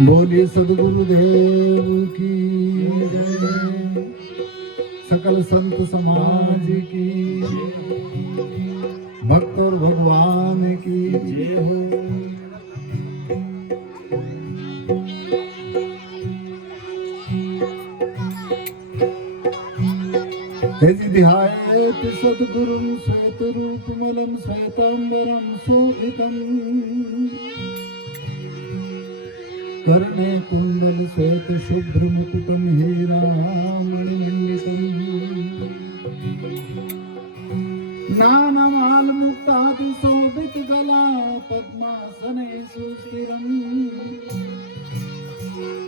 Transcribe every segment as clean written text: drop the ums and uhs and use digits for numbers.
बोलिए सदगुरुदेव की जय, सकल संत समाज की, भक्त और भगवान की जय हो। ध्यायेत् सद्गुरुं श्वेतरूपमलं श्वेताम्बरं शोभितम् कर्णे कुण्डल श्वेत शुभ्रमुकुटं हीरामणिमण्डितम् नानामालमुक्तादिशोभितगला पद्मासने सुस्थिरम्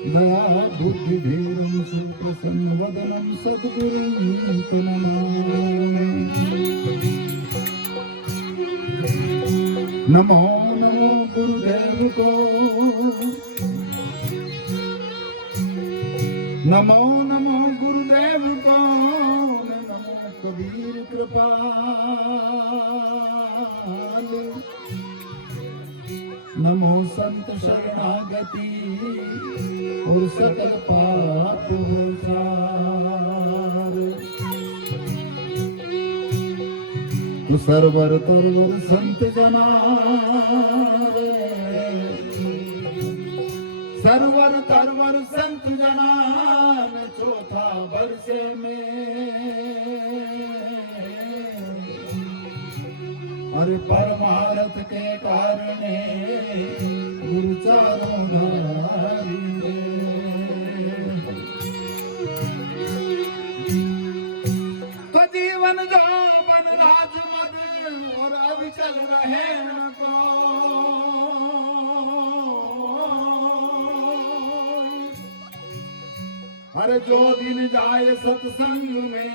दया बुद्धिधीरं सुप्रसन्नवदनं सद्गुरुं प्रणमामि। नमो नमो गुरुदेव को, नमो नमो गुरुदेव को, नमो कबीर कृपाल, नमो संत शरणागति और सकल पाप सार। तू सरवर तरवर संत जना रे, सरवर तरवर संत जनान चौथा बरसे में, अरे परमारथ के कारणे गुरु चारों धारी रे। तो जीवन जो बन राजमद और अविचल रहे न को, अरे जो दिन जाए सत्संग में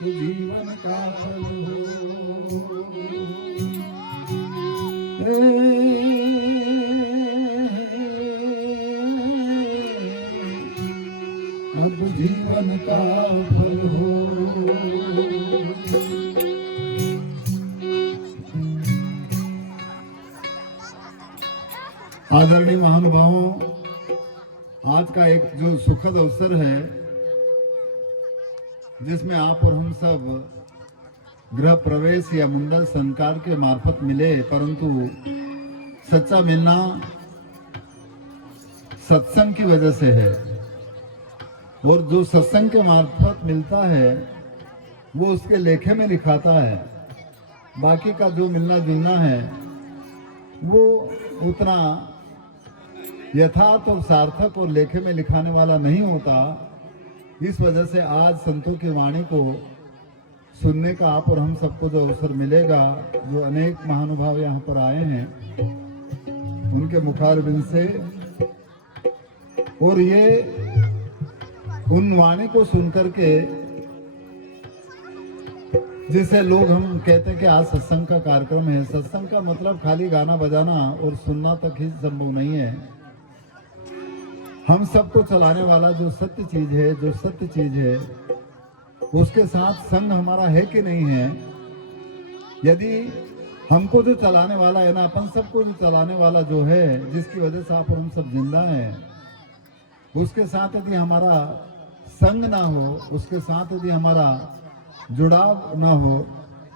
तू जीवन का फल हो। अब जीवन का फल हो। आदरणीय महानुभावों, आज का एक जो सुखद अवसर है जिसमें आप और हम सब गृह प्रवेश या मुंडन संस्कार के मार्फत मिले, परंतु सच्चा मिलना सत्संग की वजह से है। और जो सत्संग के मार्फत मिलता है वो उसके लेखे में लिखाता है, बाकी का जो मिलना जुलना है वो उतना यथार्थ और सार्थक और लेखे में लिखाने वाला नहीं होता। इस वजह से आज संतों की वाणी को सुनने का आप और हम सबको जो अवसर मिलेगा, जो अनेक महानुभाव यहाँ पर आए हैं उनके मुखारबिंद से, और ये उन वाणी को सुनकर के जिसे लोग हम कहते हैं कि आज सत्संग का कार्यक्रम है। सत्संग का मतलब खाली गाना बजाना और सुनना तक ही संभव नहीं है। हम सबको चलाने वाला जो सत्य चीज है, जो सत्य चीज है, उसके साथ संग हमारा है कि नहीं है। यदि हमको जो चलाने वाला है ना, अपन सबको जो चलाने वाला जो है, जिसकी वजह से आप और हम सब जिंदा हैं, उसके साथ यदि हमारा संग ना हो, उसके साथ यदि हमारा जुड़ाव ना हो,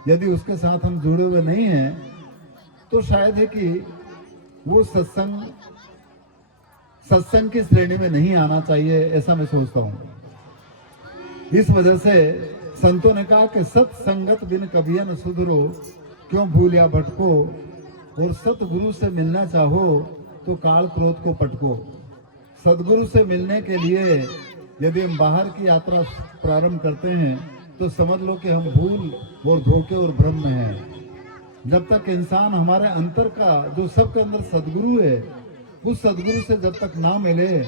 यदि उसके साथ हम जुड़े हुए नहीं हैं, तो शायद है कि वो सत्संग की श्रेणी में नहीं आना चाहिए, ऐसा मैं सोचता हूँ। इस वजह से संतों ने कहा कि सत्संगत बिन कभियन सुधरो, क्यों भूल या भटको, और सतगुरु से मिलना चाहो तो काल क्रोध को पटको। सदगुरु से मिलने के लिए यदि हम बाहर की यात्रा प्रारंभ करते हैं तो समझ लो कि हम भूल और धोखे और भ्रम में हैं। जब तक इंसान हमारे अंतर का जो सबके अंदर सदगुरु है, उस सदगुरु से जब तक ना मिले,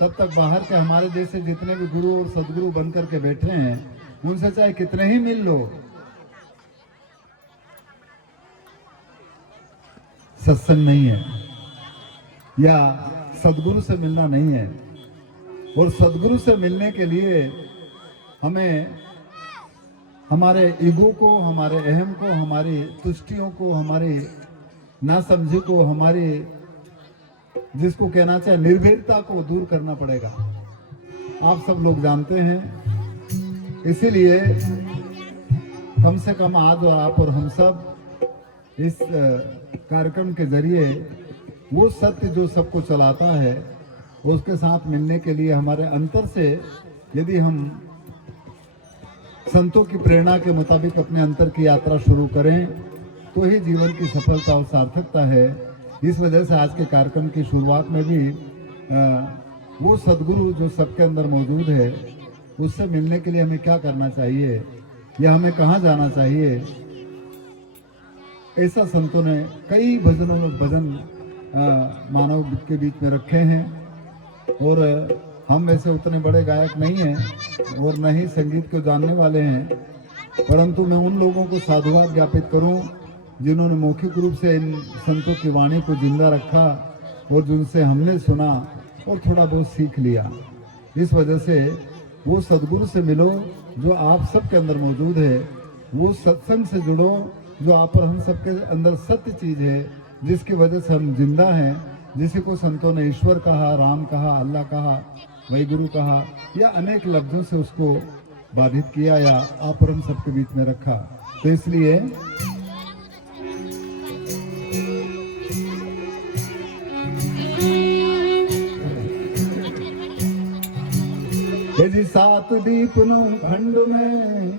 तब तक बाहर के हमारे जैसे जितने भी गुरु और सदगुरु बन करके बैठे हैं, उनसे चाहे कितने ही मिल लो, सत्संग नहीं है या सदगुरु से मिलना नहीं है। और सदगुरु से मिलने के लिए हमें हमारे ईगो को, हमारे अहम को, हमारी तुष्टियों को, हमारी ना समझी को, हमारी जिसको कहना चाहे निर्भीकता को दूर करना पड़ेगा। आप सब लोग जानते हैं, इसीलिए कम से कम आज और आप और हम सब इस कार्यक्रम के जरिए वो सत्य जो सबको चलाता है उसके साथ मिलने के लिए हमारे अंतर से यदि हम संतों की प्रेरणा के मुताबिक अपने अंतर की यात्रा शुरू करें तो ही जीवन की सफलता और सार्थकता है। इस वजह से आज के कार्यक्रम की शुरुआत में भी वो सद्गुरु जो सबके अंदर मौजूद है उससे मिलने के लिए हमें क्या करना चाहिए या हमें कहाँ जाना चाहिए, ऐसा संतों ने कई भजनों में भजन मानव के बीच में रखे हैं। और हम वैसे उतने बड़े गायक नहीं हैं और न ही संगीत को जानने वाले हैं, परंतु मैं उन लोगों को साधुवाद ज्ञापित करूं जिन्होंने मौखिक रूप से इन संतों की वाणी को जिंदा रखा और जिनसे हमने सुना और थोड़ा बहुत सीख लिया। इस वजह से वो सद्गुरु से मिलो जो आप सबके अंदर मौजूद है, वो सत्संग से जुड़ो जो आप और हम सबके अंदर सत्य चीज है जिसकी वजह से हम जिंदा हैं, जिसी को संतों ने ईश्वर कहा, राम कहा, अल्लाह कहा, वैगुरु कहा या अनेक लफ्जों से उसको बाधित किया या आप और हम सबके बीच में रखा। तो इसलिए यदि सात दीप नौ खंड में,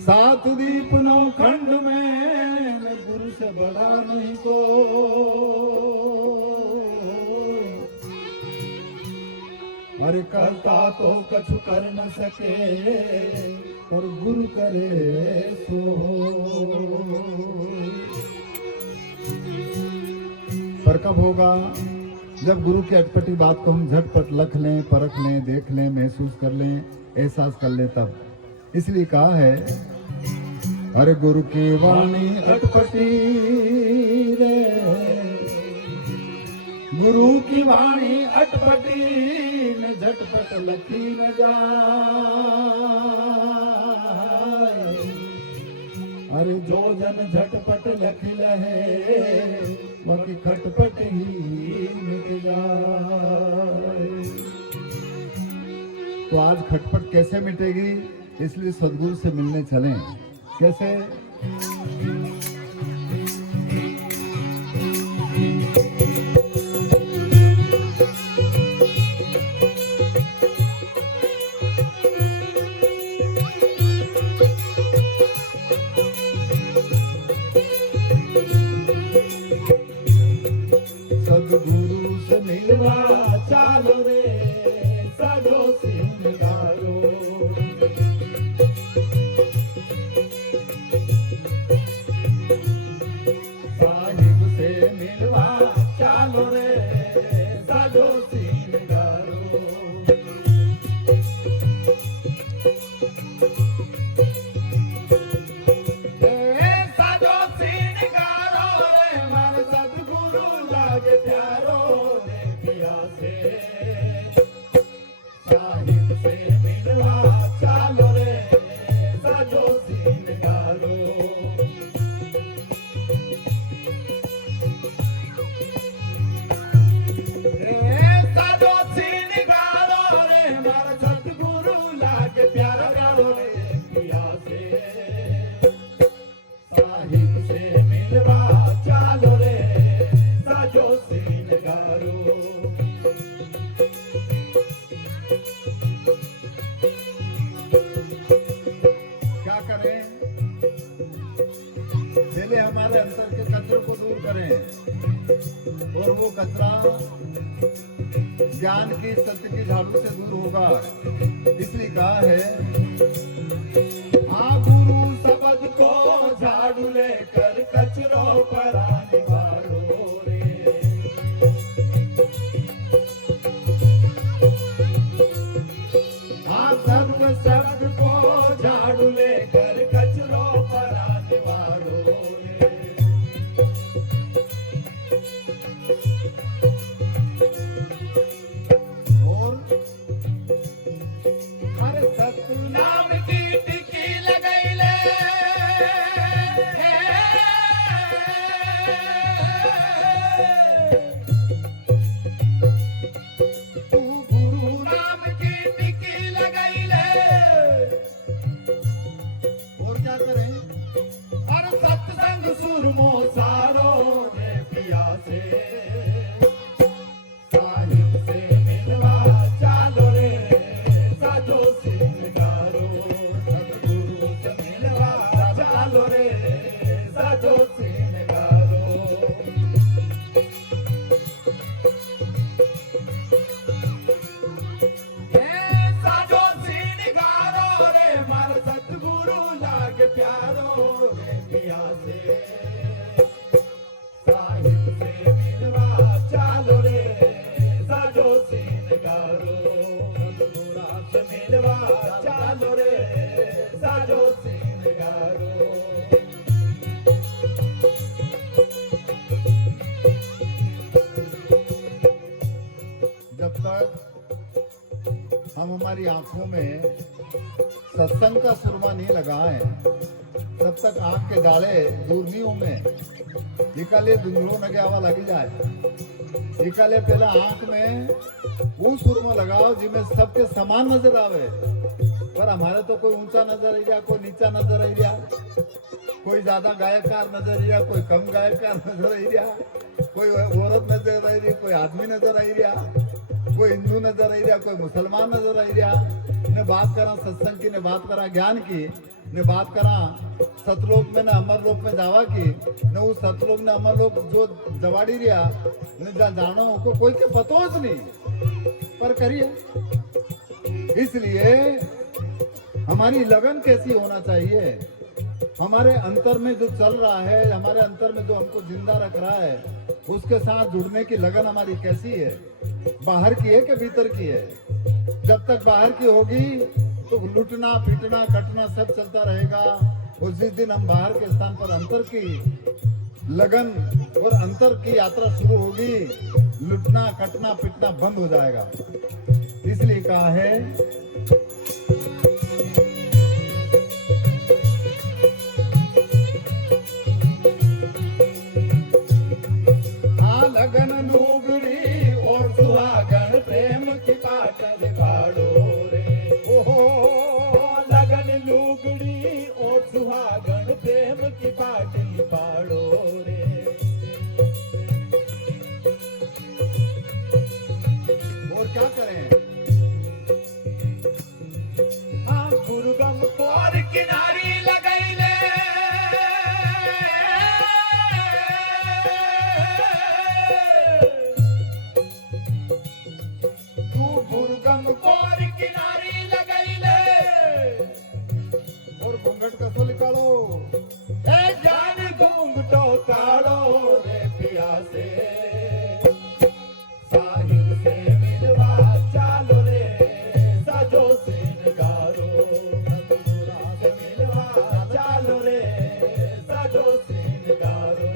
सात दीप नौ खंड में गुरु से बड़ा नहीं को, अरे करता तो कछु कर न सके पर गुरु करे सो। पर कब होगा? जब गुरु की अटपटी बात को हम झटपट लख लें, परख लें, देख लें, महसूस कर लें, एहसास कर लें तब। इसलिए कहा है, अरे गुरु की वाणी अटपटी रे, गुरु की वाणी अटपटी न झटपट लखी न जाए। अरे जो जन झटपट लख लहे बाकी खटपट ही मिट जाए। तो आज खटपट कैसे मिटेगी? इसलिए सद्गुरु से मिलने चलें। कैसे? सद्गुरु से मिलवा चालो रे साधो सिंगारो, साहिब से मिलवा चालो रे साधो सिंगारो। साधो सिंगारो रे मारे सद्गुरु लागे प्यारो देखिया से, साहिब से मिलवा चालो रे साधो सिंगारो। साधो सिंगारो रे मारे सद्गुरु लागे प्यारो प्यारो देखिया से, साहिब से मिलवा चालो रे साधो सिंगारो। क्या करें? पहले हमारे अंतर के कचरे को दूर करें और वो कचरा ज्ञान की, सत्य की झाड़ू से दूर होगा। इसलिए कहा है, आ गुरु शब्द को झाड़ू लेकर कचरों पर आने वालों रे। आ सर्व शब्द को झाड़ू लेकर कचरों पर आने वालों रे। और हर सतनाम की टिकी लगैले, सुरमो सारो रे पिया से साहिब से मिलवा चालो रे साजो सिंगारो सतगुरु से मिलवा चालो रे साजो सिंगारो साजो सिंगारो रे मार सतगुरु लाग प्यारो रे पिया से साहिब से मिलवा चालो रे साजो सिंगारो सतगुरा से मिलवा चालो रे साजो सिंगारो जब तक हम हमारी आंखों में सत्संग का सुरमा नहीं लगाए तब तक आंख के जाले दूरनियों में निकाले दुंगलों लगे आवा लगी जाए निकाले पहला आंख में वो सुरमा लगाओ जिसमें सबके समान नजर आवे पर हमारे तो कोई ऊंचा नजर आई गया कोई नीचा नजर आई गया कोई ज्यादा गायककार नजर आई गया कोई कम गायककार नजर आई गया कोई औरत नजर आई रही कोई आदमी नजर आई रहा कोई हिंदू नजर आई रहा कोई मुसलमान नजर आई रहा ने बात करा सत्संग की ने बात करा ज्ञान की ने बात करा सतलोक में न अमरलोक में जावा की ने उस सतलोक ने अमरलोक जो जवाड़ी रिया ने जानो को कोई के पतोज नहीं पर करिए इसलिए हमारी लगन कैसी होना चाहिए हमारे अंतर में जो चल रहा है हमारे अंतर में जो हमको जिंदा रख रहा है उसके साथ जुड़ने की लगन हमारी कैसी है बाहर की है कि भीतर की है जब तक बाहर की होगी तो लुटना पीटना कटना सब चलता रहेगा और जिस दिन हम बाहर के स्थान पर अंतर की लगन और अंतर की यात्रा शुरू होगी लुटना कटना पीटना बंद हो जाएगा इसलिए कहा है लगन लुगड़ी और सुहागन प्रेम की पाटल पाड़ो रे ओहो लगन लुगड़ी और सुहागन प्रेम की पाटल पाड़ो रे और क्या करें हाँ गुरुगम और किनारी लगाई ले कसो निकालो जान घूंघटो काढ़ो रे पिया से साहिब से मिलवा चालो रे साजो सिंगारो सतगुरा से मिलवा चालो रे साजो सिंगारो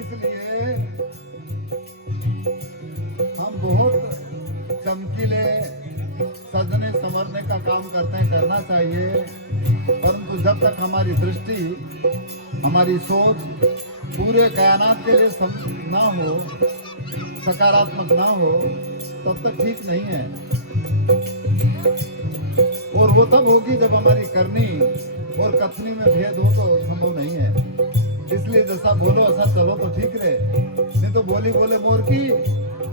इसलिए हम बहुत चमकीले सजने संवरने का काम करते हैं करना चाहिए परंतु जब तक हमारी दृष्टि हमारी सोच पूरे कायनात के लिए ना हो सकारात्मक ना हो तब तक ठीक नहीं है और वो तब होगी जब हमारी करनी और कथनी में भेद हो तो संभव नहीं है इसलिए जैसा बोलो ऐसा चलो तो ठीक रहे नहीं तो बोली बोले मोर की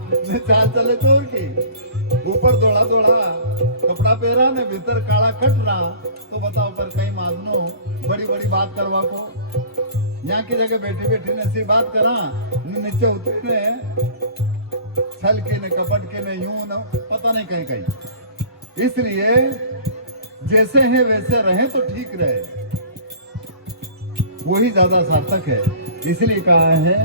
ने चाल चले चोर की ऊपर दौड़ा दौड़ा कपड़ा पहरा ने भीतर काला कटना तो बताओ पर कहीं मानो बड़ी बड़ी बात करवा को यहाँ की जगह बैठी बैठी ने ऐसी बात करा नीचे उतरी ने छल के ने कपट के ने यूं न पता नहीं कहीं कहीं इसलिए जैसे हैं वैसे रहे तो ठीक रहे वही ज्यादा सार्थक है इसलिए कहा है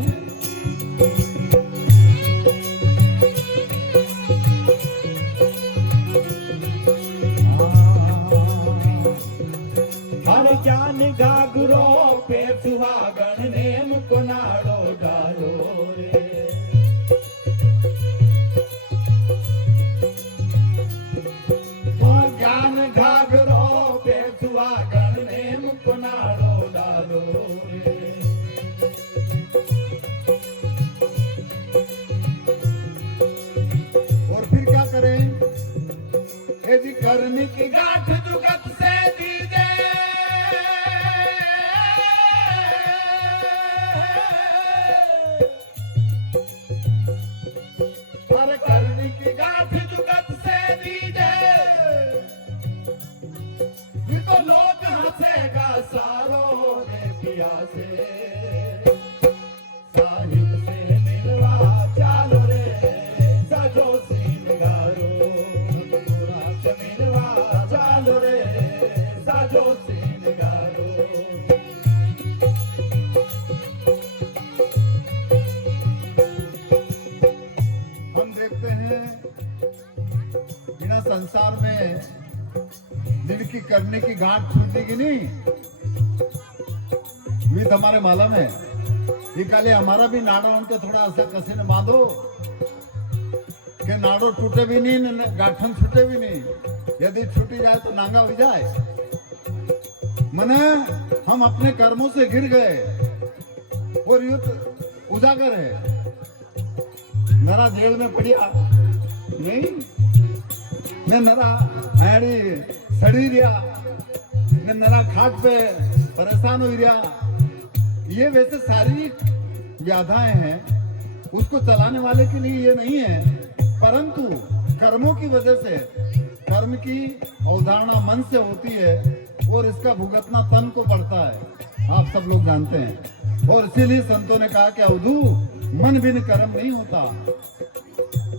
हर ज्ञान घाघरो पे सुहागन नेम को नाड़ो डालो रे ज्ञान घाघरो पे सुहागन नेम को नाड़ो डालो रे और फिर क्या करें यदि करनी की गांठ जुगत से दीजे, अरे करनी की गांठ जुगत से दीजे, ये तो लोग हंसेगा सारो रे पिया से, साहिब से मिलवा चालो रे सजो सिंगारो, से मिलवा चालो रे सजो सिंगारो। हम देखते हैं बिना संसार में जिनकी करने की गांठ छूटी की नहीं, भी तुम्हारे मालूम है ये काले हमारा भी नाड़ो उनके थोड़ा ऐसा कसे न बांधो कि नाड़ो टूटे भी नहीं न गाठन छूटे भी नहीं, यदि छूटी जाए तो नांगा हो जाए। मने हम अपने कर्मों से घिर गए और युद्ध उजागर है, नरा जेल में पड़िया नहीं ने नरा हैड़ी सड़ी रिया ने नरा खाट पे परेशान हो रिया। ये वैसे शारीरिक व्याधाएं हैं, उसको चलाने वाले के लिए ये नहीं है, परंतु कर्मों की वजह से कर्म की अवधारणा मन से होती है और इसका भुगतना तन को पड़ता है, आप सब लोग जानते हैं। और इसीलिए संतों ने कहा कि अवधू मन बिन कर्म नहीं होता।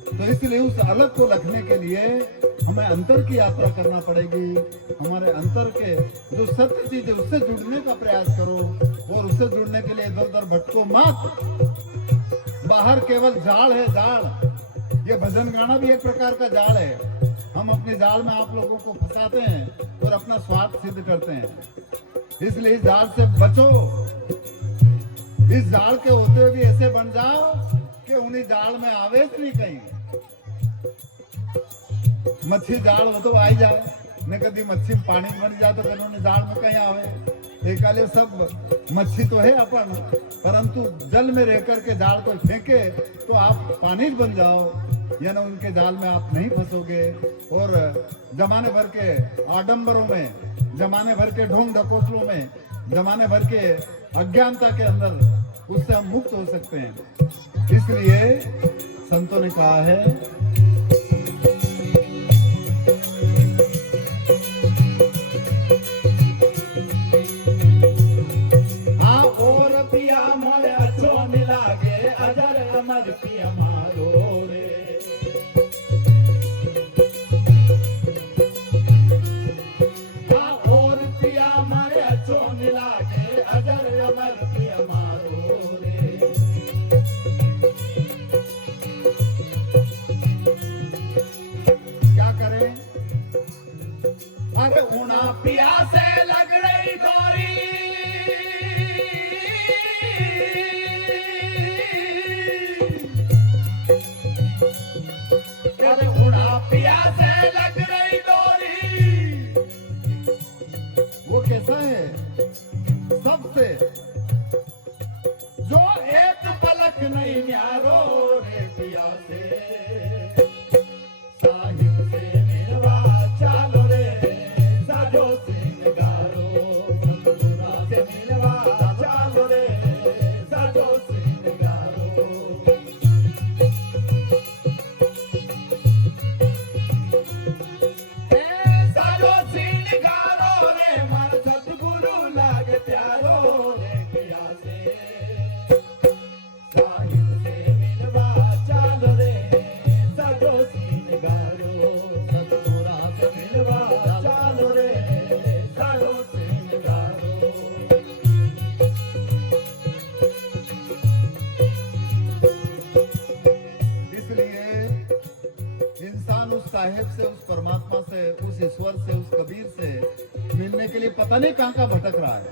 तो इसलिए उस अलग को रखने के लिए हमें अंतर की यात्रा करना पड़ेगी। हमारे अंतर के जो सत्य चीज है उससे जुड़ने का प्रयास करो, और उससे जुड़ने के लिए इधर उधर भटको मत। बाहर केवल जाल है, जाल। ये भजन गाना भी एक प्रकार का जाल है। हम अपने जाल में आप लोगों को फंसाते हैं और अपना स्वार्थ सिद्ध करते हैं। इसलिए इस जाल से बचो। इस जाल के होते हुए भी ऐसे बन जाओ कि उन्हीं जाल में आवेश नहीं कहीं। मच्छी जाल हो तो आई जाए, न कभी मच्छी पानी में बन जाए तो फिर उन्हें जाल में कहीं आवे। एक सब मच्छी तो है अपन, परंतु जल में रह करके जाल को फेंके तो आप पानी बन जाओ, यानी उनके जाल में आप नहीं फंसोगे। और जमाने भर के आडंबरों में, जमाने भर के ढोंग ढकोसलों में, जमाने भर के अज्ञानता के अंदर उससे हम मुक्त हो सकते हैं। इसलिए संतों ने कहा है अजर अमर पिया मारो रे, और पिया मारे अच्छो मिला के अजर अमर पिया मारो रे। क्या करें? अरे ऊना पिया से लग रही डोरी, पिया से लग रही डोरी। वो कैसा है? सबसे जो एक पलक नहीं न्यारो रे पिया से, साहिब से मिलवा चालो रे सजो सिंगारो, सतगुरा से मिलवा चालो रे सजो सिंगारो। साहेब से, उस परमात्मा से, उस ईश्वर से, उस कबीर से मिलने के लिए पता नहीं कहां कहां भटक रहा है।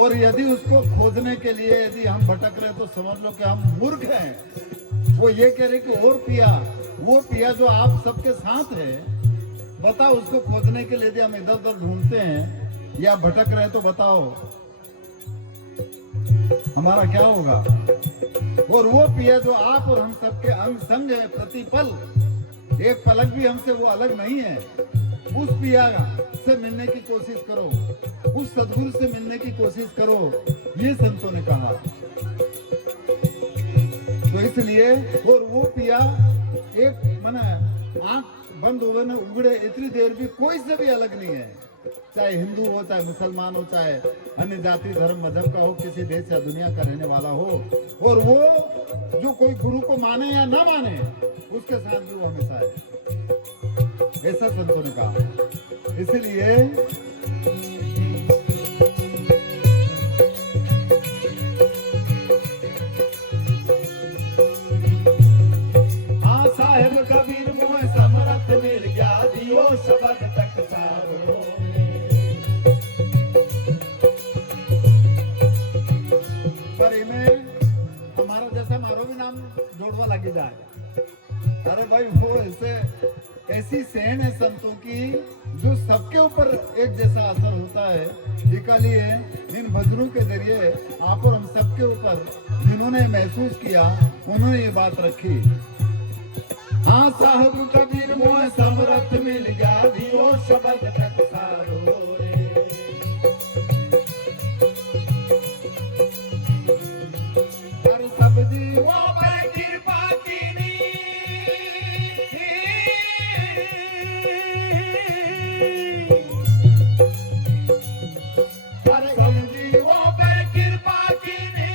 और यदि उसको खोजने के लिए यदि हम भटक रहे तो समझ लो कि हम मूर्ख हैं। वो ये कह रहे कि और पिया, वो पिया जो आप सबके साथ है, बताओ उसको खोजने के लिए यदि हम इधर उधर ढूंढते हैं या भटक रहे तो बताओ हमारा क्या होगा। और वो पिया जो आप और हम सबके अंग संग है प्रतिपल, एक पलक भी हमसे वो अलग नहीं है। उस पिया से मिलने की कोशिश करो, उस सदगुरु से मिलने की कोशिश करो, ये संतों ने कहा। तो इसलिए, और वो पिया एक माने आंख बंद हुए ना उगड़े इतनी देर भी कोई से भी अलग नहीं है, चाहे हिंदू हो, चाहे मुसलमान हो, चाहे अन्य जाति धर्म मजहब का हो, किसी देश या दुनिया का रहने वाला हो। और वो जो कोई गुरु को माने या ना माने, उसके साथ भी वो हमेशा है, ऐसा संतों ने कहा। इसलिए साहेब कबीर मोह समरथ मिल गया दियो शबद तक सारो पर में हमारा जैसा मारो भी नाम जोड़वा लगी जाए। अरे भाई वो ऐसी सेन है संतों की जो सबके ऊपर एक जैसा असर होता है। इसीलिए इन भजनों के जरिए आप और हम सबके ऊपर जिन्होंने महसूस किया उन्होंने ये बात रखी। हाँ साहब कबीर मोह समरथ मिल गया दियो शबद तक सारो हर सब जीवों पर कृपा कीनी हर सब जीवों पर कृपा कीनी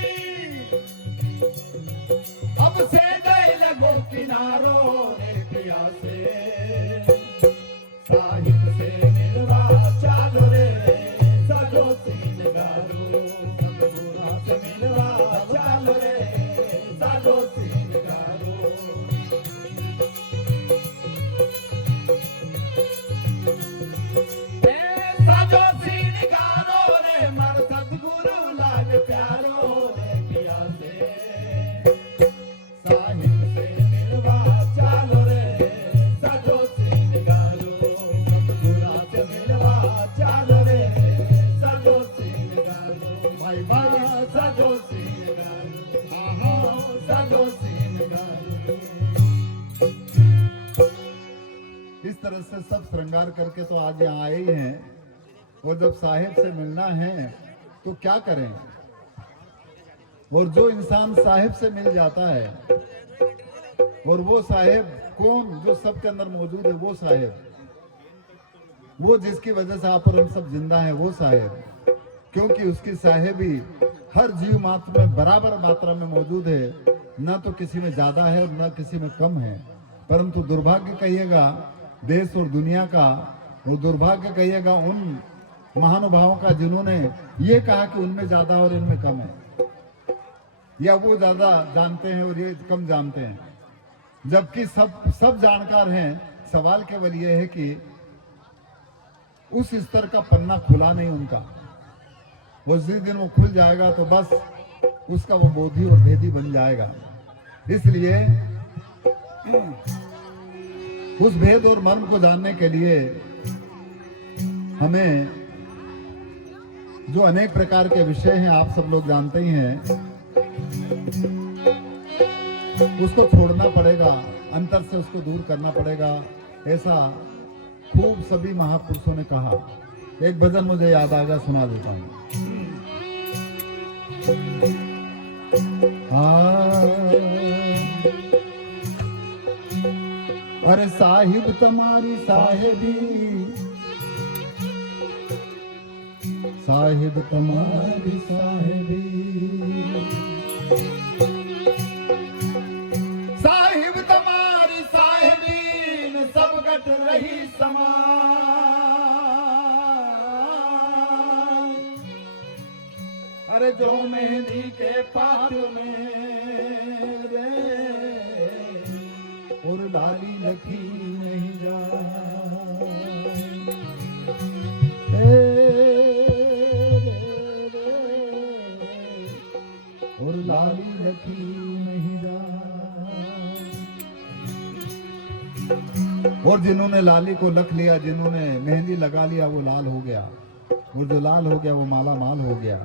अब से गए लगो किनारो रे पिया से साहिब से मिलवा चालो रे सजो सीन गारो सतगुरा से मिलवा चालो रे सजो सीन गारो सजो सीन गारो रे मर सतगुरु लाग प्यारो रे पिया से साहिब से मिलवा चालो रे सजो सीन गारो सतगुरा से मिलवा चालो रे सजो सीन गारो भाई भाई सजो सीन गारो सजो सीन गारो इस तरह से सब श्रृंगार करके तो आज यहाँ आए ही हैं। और जब साहेब से मिलना है तो क्या करें। और जो इंसान साहेब से मिल जाता है, और वो साहेब कौन, जो सबके अंदर मौजूद है, वो साहेब, वो जिसकी वजह से आप और हम सब जिंदा हैं, वो साहेब। क्योंकि उसकी साहेबी हर जीव मात्र में बराबर मात्रा में मौजूद है, न तो किसी में ज्यादा है और न किसी में कम है। परंतु दुर्भाग्य कहिएगा देश और दुनिया का, और दुर्भाग्य कहिएगा उन महानुभावों का जिन्होंने ये कहा कि उनमें ज्यादा और इनमें कम है, या वो ज्यादा जानते हैं और ये कम जानते हैं, जबकि सब जानकार हैं। सवाल केवल ये है कि उस स्तर का पन्ना खुला नहीं उनका। वो जिस दिन वो खुल जाएगा तो बस उसका वो बोधी और भेदी बन जाएगा। इसलिए उस भेद और मर्म को जानने के लिए हमें जो अनेक प्रकार के विषय हैं, आप सब लोग जानते ही हैं, उसको छोड़ना पड़ेगा, अंतर से उसको दूर करना पड़ेगा। ऐसा खूब सभी महापुरुषों ने कहा। एक भजन मुझे याद आ गया, सुना देता हूं। अरे साहिब तुम्हारी साहेबी, साहिब तुम्हारी साहेबी, साहिब तुम्हारी साहिबीन सब गट रही समान। अरे जो मेहंदी के पात में रे और लाली लखी नहीं और लाली लखी नहीं और जिन्होंने लाली को लख लिया, जिन्होंने मेहंदी लगा लिया, वो लाल हो गया, और जो लाल हो गया वो माला माल हो गया,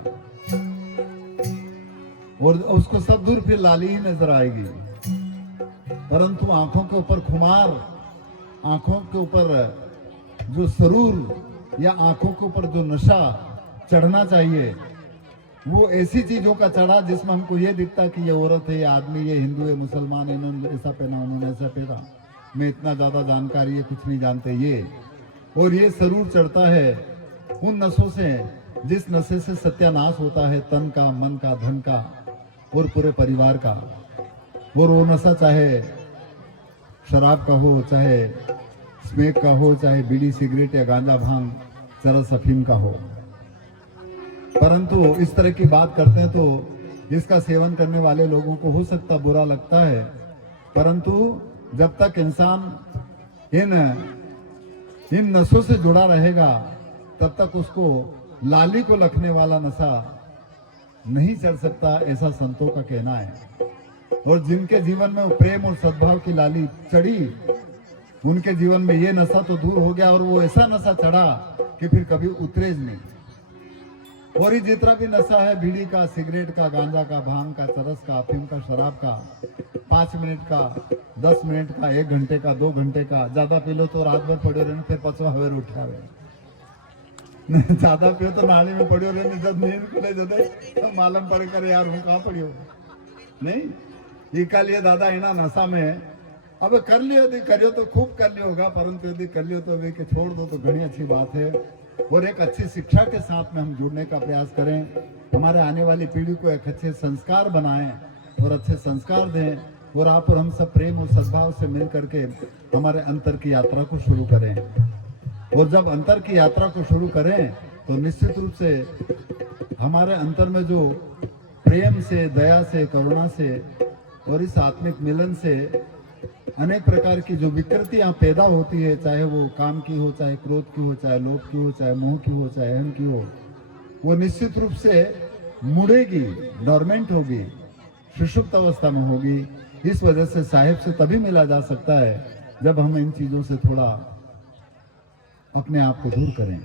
और उसको सब दूर फिर लाली ही नजर आएगी। परंतु आंखों के ऊपर खुमार आंखों के ऊपर जो सरूर या आंखों के ऊपर जो नशा चढ़ना चाहिए, वो ऐसी चीजों का चढ़ा जिसमें हमको ये दिखता कि ये औरत है, ये आदमी, ये हिंदू है, मुसलमान है, इन्होंने ऐसा पहना, उन्होंने ऐसा पहना, मैं इतना ज्यादा जानकारी है, कुछ नहीं जानते ये। और ये सरूर चढ़ता है उन नशों से जिस नशे से सत्यानाश होता है तन का, मन का, धन का और पूरे परिवार का। और वो नशा चाहे शराब का हो, चाहे स्मोक का हो, चाहे बीड़ी सिगरेट या गांजा भांग चरस अफीम का हो। परंतु इस तरह की बात करते हैं तो इसका सेवन करने वाले लोगों को हो सकता बुरा लगता है, परंतु जब तक इंसान इन नशों से जुड़ा रहेगा तब तक उसको लाली को लखने वाला नशा नहीं चढ़ सकता, ऐसा संतों का कहना है। और जिनके जीवन में वो प्रेम और सद्भाव की लाली चढ़ी, उनके जीवन में ये नशा तो दूर हो गया और वो ऐसा नशा चढ़ा कि फिर कभी उतरेज नहीं। और ये जितना भी नशा है, बीड़ी का, सिगरेट का, गांजा का, भांग का, चरस का, अफीम का, शराब का, 5 मिनट का, 10 मिनट का, 1 घंटे का, 2 घंटे का, ज्यादा पी लो तो रात भर पड़ो रहने, फिर पचवा हवेर उठा ज्यादा पियो तो नाली में पड़ियो रहने, जब नींद खुले जदे तो मालूम पड़ करे यार हूँ कहाँ पड़ियो नहीं। ये लिए दादा इना नशा में अब कर लियो, यदि करियो तो खूब कर लियो होगा, परंतु यदि कर लियो तो वे के छोड़ दो तो घनी अच्छी बात है। और एक अच्छी शिक्षा के साथ में हम जुड़ने का प्रयास करें, हमारे आने वाली पीढ़ी को एक अच्छे संस्कार बनाएं और अच्छे संस्कार दें, और आप और हम सब प्रेम और सद्भाव से मिल करके हमारे अंतर की यात्रा को शुरू करें। और जब अंतर की यात्रा को शुरू करें तो निश्चित रूप से हमारे अंतर में जो प्रेम से, दया से, करुणा से और इस आत्मिक मिलन से अनेक प्रकार की जो विकृतियां पैदा होती है, चाहे वो काम की हो, चाहे क्रोध की हो, चाहे लोभ की हो, चाहे मोह की हो, चाहे अहम की हो, वो निश्चित रूप से मुड़ेगी, डोरमेंट होगी, सुषुप्त अवस्था में होगी। इस वजह से साहिब से तभी मिला जा सकता है जब हम इन चीजों से थोड़ा अपने आप को दूर करें,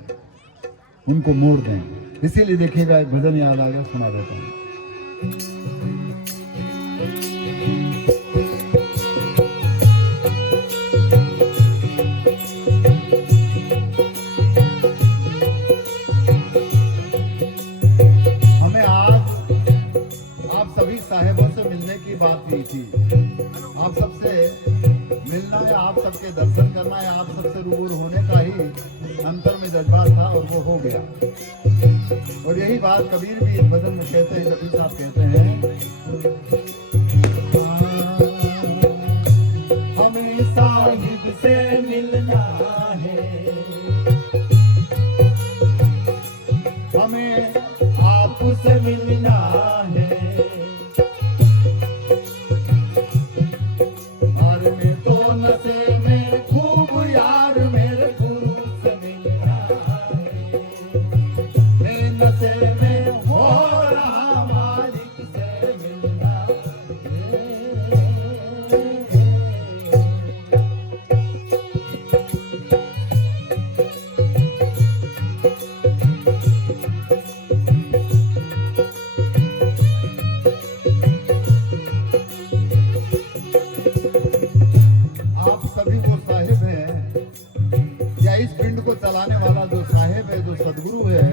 उनको मोड़ दें। इसीलिए देखिएगा एक भजन याद आ गया, सुना देता हूँ। हमें आज आप सभी साहेबों से मिलने की बात की थी, आप सबसे मिलना है, आप सबके दर्शन करना है, आप सबसे रूबरू होने का ही अंतर में जज्बा था और वो हो गया। और यही बात कबीर भी इस भजन में कहते हैं, कबीर साहब कहते हैं, हमें साहिब से मिलना है, हमें आपसे मिलना है, और मैं तो नशे में खूब यार मेरे गुरु से मिलना है, मैं नशे में हो रहा मालिक से मिलना है। आप सभी को साहिब है, या इस पिंड को चलाने वाला जो साहिब है, जो सदगुरु है,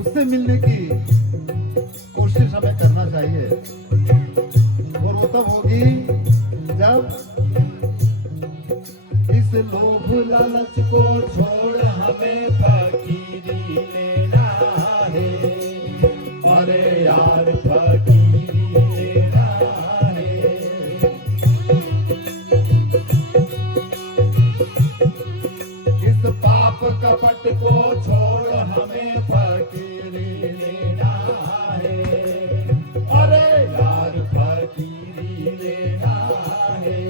उससे मिलने की कोशिश हमें करना चाहिए। और वो तब होगी जब इस लोभ लालच को छोड़ हमें फकीरी लेना है, अरे यार फकीरी लेना है। इस पाप कपट को छोड़ हमें फकीरी लेना है, अरे यार फकीरी लेना है।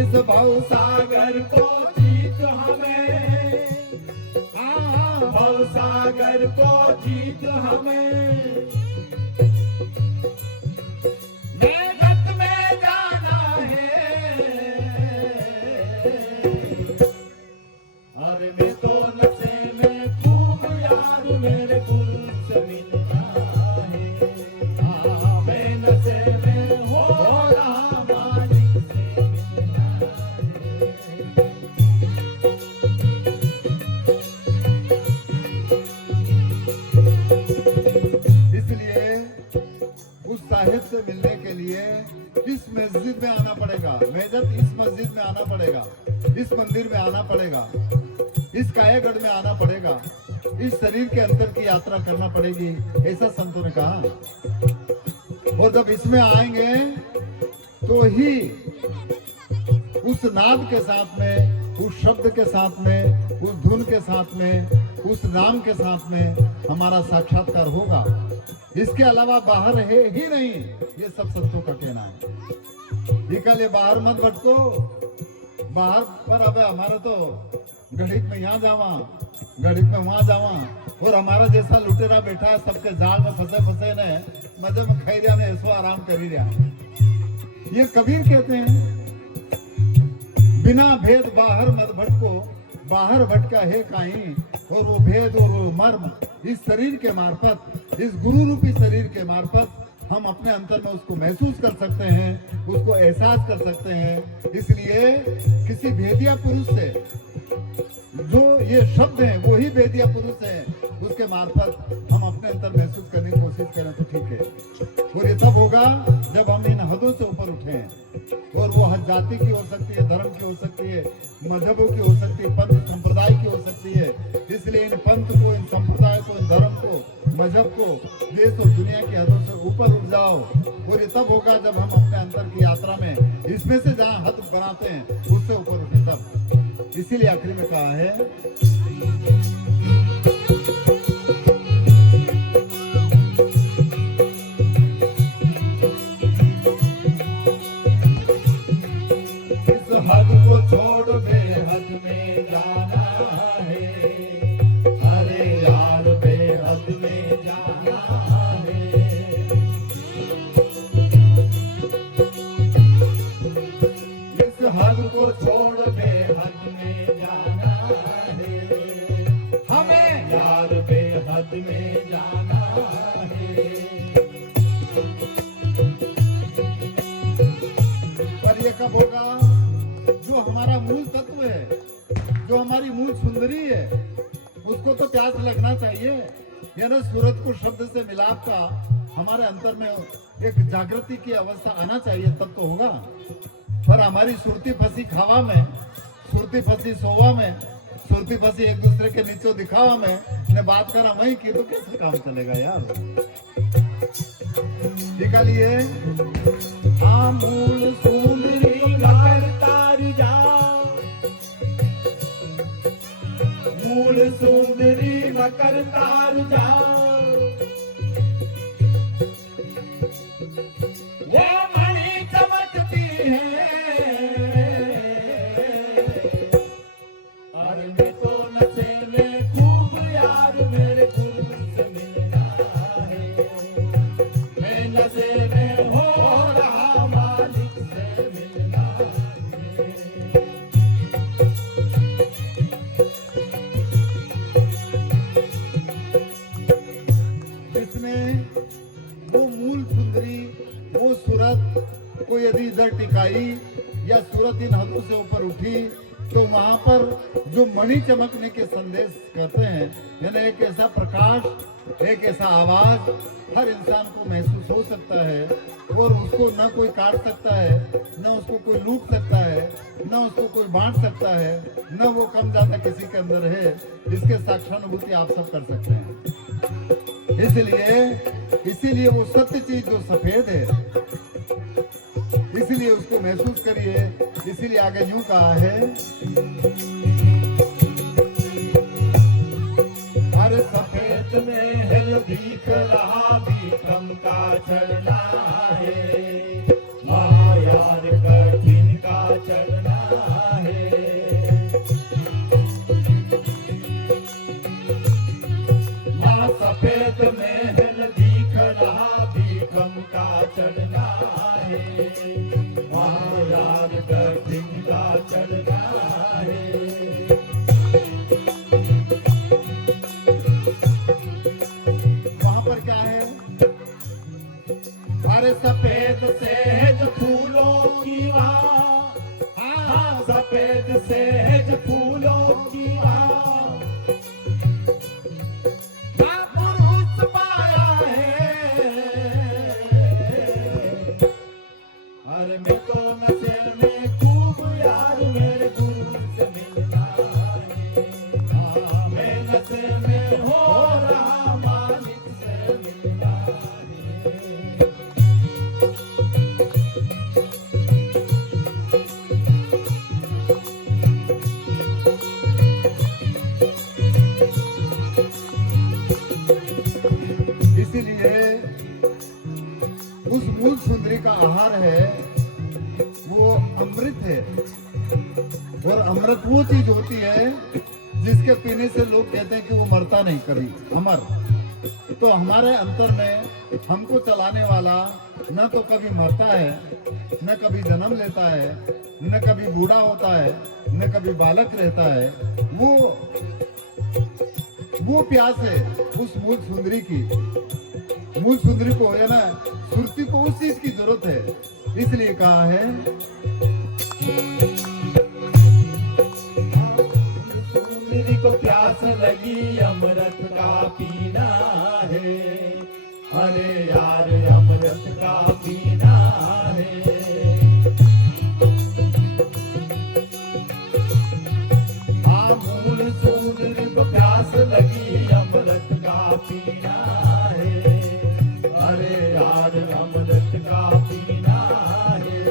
इस भव सागर को जीत हमें, भव सागर को जीत हमें, मेघत में जाना है, अरे मैं तो नशे में खूब यार मेरे गुरु से मिलना है, मैं नशे में पड़ेगा, मेजत इस मस्जिद में आना पड़ेगा, इस मंदिर में आना पड़ेगा, इस कायागढ़ में आना पड़ेगा, इस शरीर के अंतर की यात्रा करना पड़ेगी, ऐसा संतों ने कहा। और जब इसमें आएंगे तो ही उस नाद के साथ में, उस शब्द के साथ में, उस धुन के साथ में, उस नाम के साथ में हमारा साक्षात्कार होगा। इसके अलावा बाहर है ही नहीं, ये सब संतों का कहना है। निकले बाहर मत भटको, बाहर पर अब हमारा तो घड़ीक में यहाँ जावा, घड़ीक में वहां जावा, और हमारा जैसा लुटेरा बैठा है सबके जाल में फंसे फंसे ने मजे में खाई रहा ने, ऐसो आराम कर ही रहा। ये कबीर कहते हैं बिना भेद बाहर मत भटको, बाहर भटका है काहीं, और वो भेद और वो मर्म इस शरीर के मार्फत, इस गुरु रूपी शरीर के मार्फत हम अपने अंतर में उसको महसूस कर सकते हैं, उसको एहसास कर सकते हैं। इसलिए किसी भेदिया पुरुष से जो ये शब्द हैं वही भेदिया पुरुष है, उसके मार्फत हम अपने अंतर महसूस करने की कोशिश करें तो ठीक है। और ये तब होगा जब हम इन हदों से ऊपर उठें, और वो हद जाति की हो सकती है, धर्म की हो सकती है, मजहबों की हो सकती है, पंथ संप्रदाय की हो सकती है। इसलिए इन पंथ को, इन संप्रदाय को, इन धर्म को, मजहब को, देश और दुनिया की हदों से ऊपर उठ जाओ। और ये तब होगा जब हम अपने अंतर की यात्रा में इसमें से जहाँ हद बनाते हैं उससे ऊपर उठे तब। इसीलिए आखिरी में कहा है इस हद को छोड़ बेहद में जाना है, अरे यार बेहद में जाना है। इस हद को छोड़ बेहद में जाना है, हमें यार बेहद में जाना है। पर ये कब होगा? जो हमारा मूल तत्व है, जो हमारी मूल सुंदरी है, उसको तो प्यास लगना चाहिए। यानी सूरत को शब्द से मिलाप का हमारे अंतर में एक जागृति की अवस्था आना चाहिए, तब तो होगा। पर हमारी सुरती फंसी खावा में, सुरती फंसी सोवा में, सुरती फंसी एक दूसरे के नीचे दिखावा में ने बात करा वही की, तो कैसे काम चलेगा यार। निकालिए मूल सुंदरी मकर तार जा, मूल सुंदरी मकर तार जा, वो मणि चमकती है, और मैं तो नशे में खूब यार मेरे गुरु से मिलना है, मैं नशे में हो रहा मालिक से मिलना है। इसमें वो मूल सुंदरी, वो सूरत को यदि इधर टिकाई या सूरत इन हदों से ऊपर उठी, तो वहां पर जो मणि चमकने के संदेश करते हैं, यानी एक ऐसा प्रकाश, एक ऐसा आवाज हर इंसान को महसूस हो सकता है, और उसको न कोई काट सकता है, न उसको कोई लूट सकता है, न उसको कोई बांट सकता है, न वो कम ज्यादा किसी के अंदर है। इसके साक्षानुभूति आप सब कर सकते हैं। इसीलिए वो सत्य चीज जो सफेद है, इसीलिए उसको महसूस करिए। इसीलिए आगे यूं कहा है, हर सफेद में है दिख रहा विक्रम का चढ़ना है, महायार कठिन का चढ़ना है। माँ सफेद में है दिख रहा विक्रम का चढ़ना है, महायार कठिन का चढ़ना है। हर सफेद सेज फूलों की वहाँ, हाँ सफेद सेज फूलों की वहाँ, पुरुष पाया है। अरे मैं तो नशे में और अमृत वो चीज होती है जिसके पीने से लोग कहते हैं कि वो मरता नहीं कभी, अमर। तो हमारे अंतर में हमको चलाने वाला न तो कभी मरता है, न कभी जन्म लेता है, न कभी बूढ़ा होता है, न कभी बालक रहता है। वो प्यास है उस मूल सुंदरी की। मूल सुंदरी को है ना, सुरती को उस चीज की जरूरत है, इसलिए कहा है सुंदरी को प्यास लगी अमृत का पीना है, अरे यार अमृत का पीना है। हाँ मूल सुंदरी को प्यास लगी अमृत का पीना है, अरे यार अमृत का पीना है।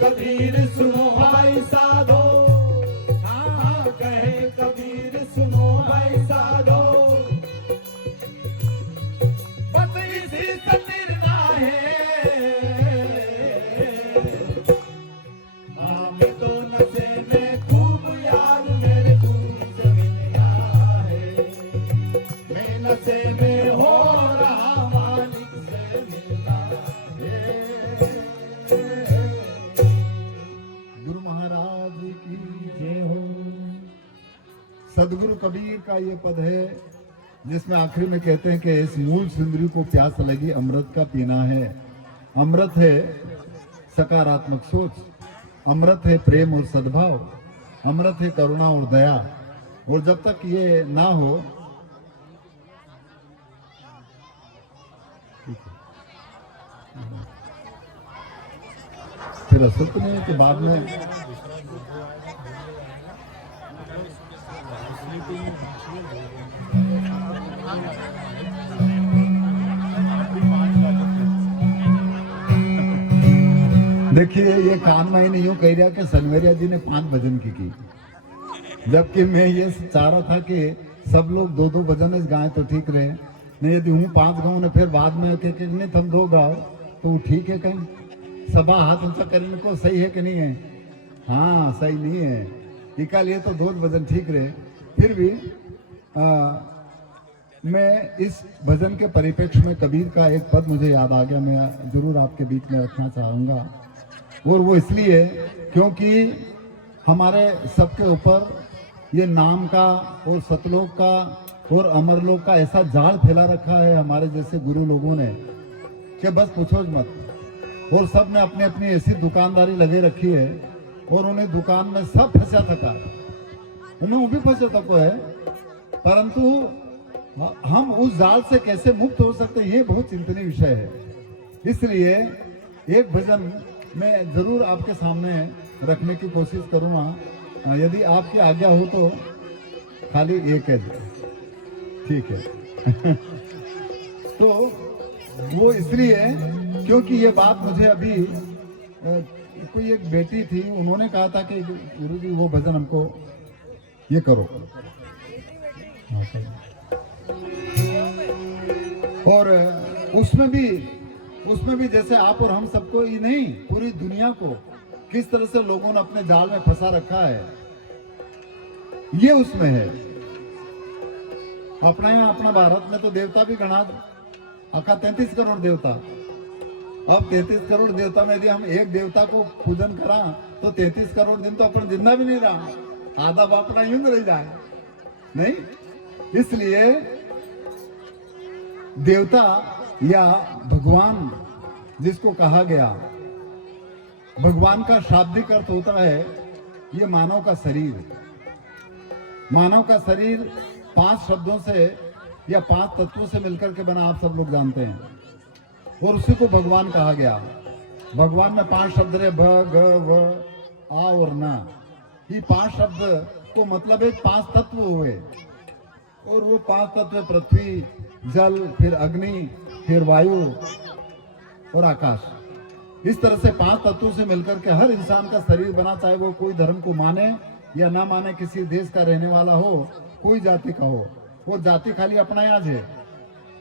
कबीर सुनो भाई साधो, हाँ कहे कबीर सुनो भाई साधो, बस इसी से निर्णा है। हाँ मैं तो नशे में खूब यार मेरे गुरु से मिलना है, मैं नशे में हो रहा मालिक से मिलना है। गुरु महाराज की जय हो। सदगुरु कबीर का ये पद है जिसमें आखिरी में कहते हैं कि इस मूल सुंदरी को प्यास लगी अमृत का पीना है। अमृत है सकारात्मक सोच, अमृत है प्रेम और सद्भाव, अमृत है करुणा और दया। और जब तक ये ना हो, फिर असल तो नहीं है कि बाद में देखिए ये कान में ही नहीं यूं कह रहा कि सनवेरिया जी ने 5 भजन की, जबकि मैं ये चाह रहा था कि सब लोग 2-2 भजन गाएं तो ठीक रहे। नहीं यदि हूँ 5 गाऊं ने फिर बाद में नहीं तुम 2 गाओ तो वो ठीक है। कहीं सभा हाथ ऊंचा करने को सही है कि नहीं है? हाँ सही नहीं है, इकाल ये तो 2 भजन ठीक रहे। फिर भी मैं इस भजन के परिप्रेक्ष्य में कबीर का एक पद मुझे याद आ गया, मैं जरूर आपके बीच में रखना चाहूँगा। और वो इसलिए क्योंकि हमारे सबके ऊपर ये नाम का और सतलोक का और अमरलोक का ऐसा जाल फैला रखा है हमारे जैसे गुरु लोगों ने कि बस पूछो मत। और सब ने अपनी अपनी ऐसी दुकानदारी लगे रखी है और उन्हें दुकान में सब फंसा थका, उन्हें वो भी फंसा थको है, परंतु हम उस जाल से कैसे मुक्त हो सकते हैं ये बहुत चिंतनीय विषय है। इसलिए एक भजन मैं जरूर आपके सामने रखने की कोशिश करूंगा, यदि आपकी आज्ञा हो तो खाली एक है, ठीक है। तो वो इसलिए क्योंकि ये बात मुझे अभी कोई एक बेटी थी, उन्होंने कहा था कि गुरु जी वो भजन हमको ये करो, और उसमें भी जैसे आप और हम सबको ही नहीं पूरी दुनिया को किस तरह से लोगों ने अपने जाल में फंसा रखा है ये उसमें है। अपना यहाँ अपना भारत में तो देवता भी गणा आका 33 करोड़ देवता। अब 33 करोड़ देवता में यदि हम एक देवता को पूजन करा तो 33 करोड़ दिन तो अपन जिंदा भी नहीं रहा, आधा बापड़ा यूं रह जाए नहीं। इसलिए देवता या भगवान जिसको कहा गया, भगवान का शाब्दिक अर्थ होता है ये मानव का शरीर। मानव का शरीर 5 शब्दों से या 5 तत्वों से मिलकर के बना, आप सब लोग जानते हैं, और उसी को भगवान कहा गया। भगवान में 5 शब्द रहे, भ ग व आ और ना। ये 5 शब्द को मतलब है 5 तत्व हुए, और वो 5 तत्व पृथ्वी, जल, फिर अग्नि, फिर वायु और आकाश। इस तरह से 5 तत्वों से मिलकर के हर इंसान का शरीर बना, चाहे वो कोई धर्म को माने या ना माने, किसी देश का रहने वाला हो, कोई जाति का हो। वो जाति खाली अपना याद है,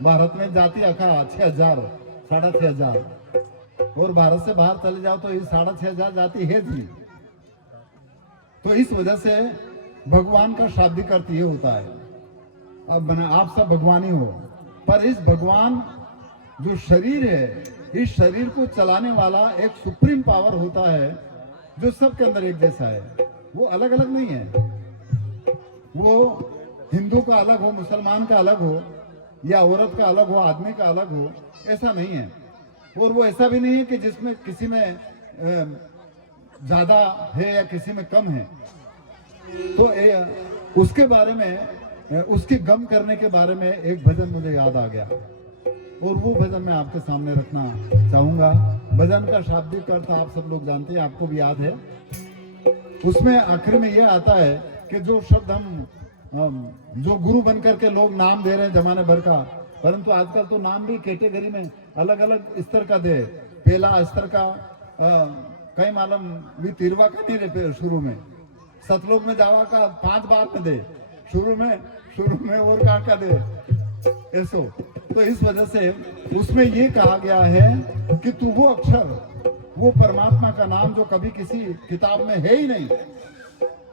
भारत में जाति अखा 6,000, 6,500, और भारत से बाहर चले जाओ तो ये 6,500 जाति है थी। तो इस वजह से भगवान का शाब्दिक अर्थ ये होता है, अब आप सब भगवानी हो, पर इस भगवान जो शरीर है, इस शरीर को चलाने वाला एक सुप्रीम पावर होता है जो सबके अंदर एक जैसा है, वो अलग अलग नहीं है। वो हिंदू का अलग हो, मुसलमान का अलग हो, या औरत का अलग हो, आदमी का अलग हो, ऐसा नहीं है। और वो ऐसा भी नहीं है कि जिसमें किसी में ज्यादा है या किसी में कम है। तो उसके बारे में, उसकी गम करने के बारे में एक भजन मुझे याद आ गया, और वो भजन मैं आपके सामने रखना चाहूंगा। भजन का शाब्दिक अर्थ आप सब लोग जानते हैं, आपको भी याद है। उसमें आखिर में ये आता है कि जो शब्द हम जो गुरु बनकर के लोग नाम दे रहे हैं जमाने भर का, परंतु आजकल तो नाम भी कैटेगरी में अलग अलग स्तर का दे। पहला स्तर का कई मालूम भी तिरवा का नहीं रहे, शुरू में सतलोक में जावा का 5 बार में दे, शुरू में और का दे ऐसो। तो इस वजह से उसमें ये कहा गया है कि तू वो अक्षर, वो परमात्मा का नाम जो कभी किसी किताब में है ही नहीं,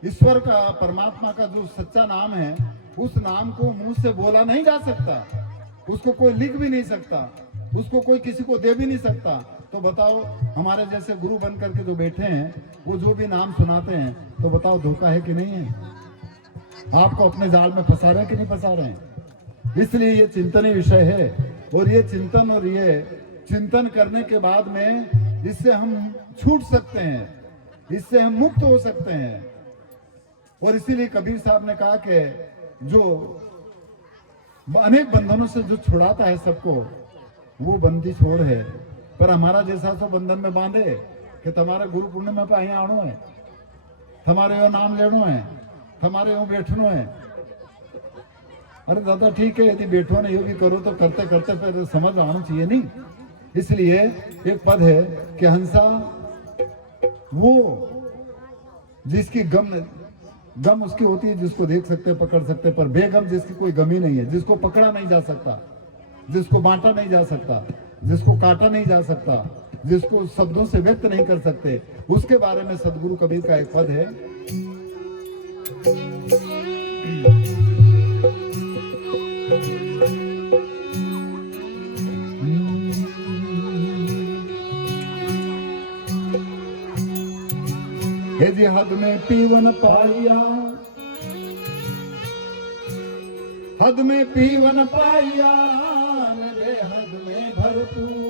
ईश्वर का, परमात्मा का जो सच्चा नाम है, उस नाम को मुंह से बोला नहीं जा सकता, उसको कोई लिख भी नहीं सकता, उसको कोई किसी को दे भी नहीं सकता। तो बताओ, हमारे जैसे गुरु बन करके जो बैठे हैं, वो जो भी नाम सुनाते हैं, तो बताओ धोखा है कि नहीं है? आपको अपने जाल में फंसा रहे हैं कि नहीं फंसा रहे हैं? इसलिए ये चिंतनीय विषय है, और ये चिंतन और ये चिंतन करने के बाद में इससे हम छूट सकते हैं, इससे हम मुक्त हो सकते हैं। और इसीलिए कबीर साहब ने कहा कि जो अनेक बंधनों से जो छुड़ाता है सबको, वो बंदी छोड़ है। पर हमारा जैसा तो बंधन में बांधे कि तुम्हारे गुरु पूर्णिमा पे अहीं आणो है, तुम्हारे यो नाम लेनो है, तुम्हारे यो बैठनो है। अरे दादा ठीक है, यदि बैठो ने ये भी करो तो करते करते फिर समझ आना चाहिए नहीं। इसलिए एक पद है कि हंसा वो जिसकी गम उसकी होती है जिसको देख सकते पकड़ सकते, पर बेगम जिसकी कोई गम ही नहीं है, जिसको पकड़ा नहीं जा सकता, जिसको बांटा नहीं जा सकता, जिसको काटा नहीं जा सकता, जिसको शब्दों से व्यक्त नहीं कर सकते, उसके बारे में सदगुरु कबीर का एक पद है। हे जी हद में पीवन पाइया, हद में पीवन पाइया, बेहद में भरपूर।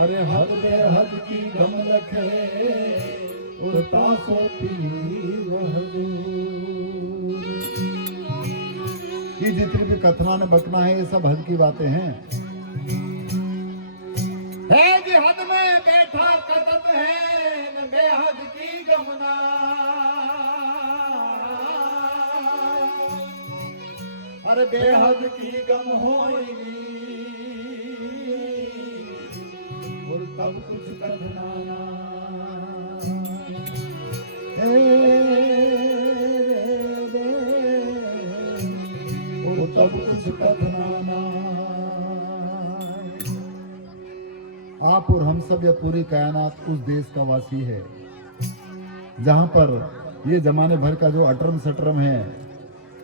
अरे हद बेहद की गम रखे, उड़ता सो पीवह दूर। ये जितनी भी कथना ने बकना है, ये सब हद की बातें हैं। है जी हद में बैठा कदत है, बेहद की गमना। अरे बेहद की गम होगी, और तब कुछ कथना और तब कुछ कथना। आप और हम सब या पूरी कायनात उस देश का वासी है जहां पर ये जमाने भर का जो अटरम सटरम है,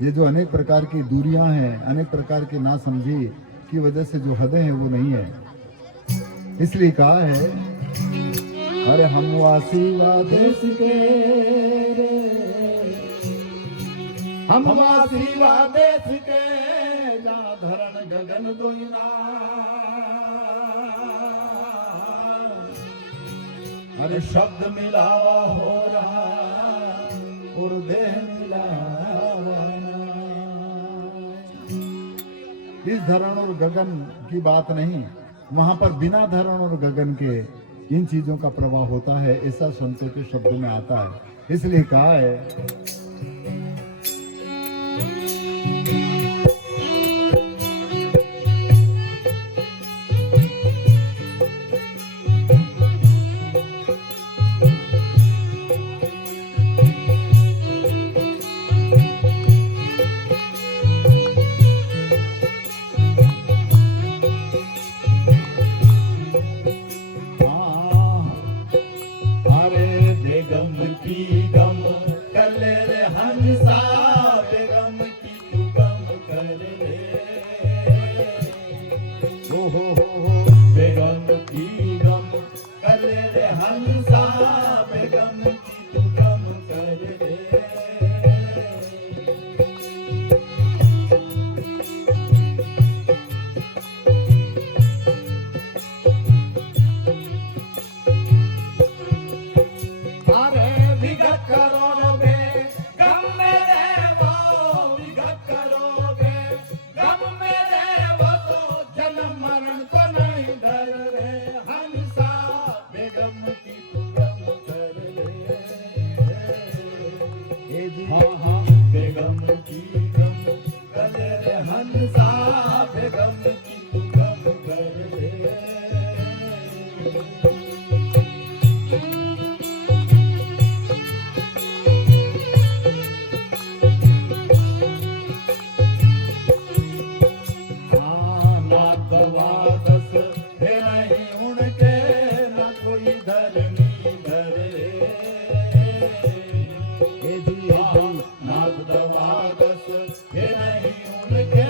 ये जो अनेक प्रकार की दूरियां हैं, अनेक प्रकार की नासमझी की वजह से जो हदें हैं वो नहीं है। इसलिए कहा है, अरे हम वासी वा देश के, हम वासी वा देश के, जहाँ धरण गगन दोइना। अरे शब्द मिलावा हो रहा और देह मिलावा। इस धरण और गगन की बात नहीं, वहां पर बिना धरण और गगन के इन चीजों का प्रवाह होता है, ऐसा संतों के शब्दों में आता है। इसलिए कहा है, हंसा बेगम की तू गम कर दे। हाँ ना दवा दस है नहीं उनके, ना कोई धरनी धरे। नाथ दवा दस है नहीं उनके,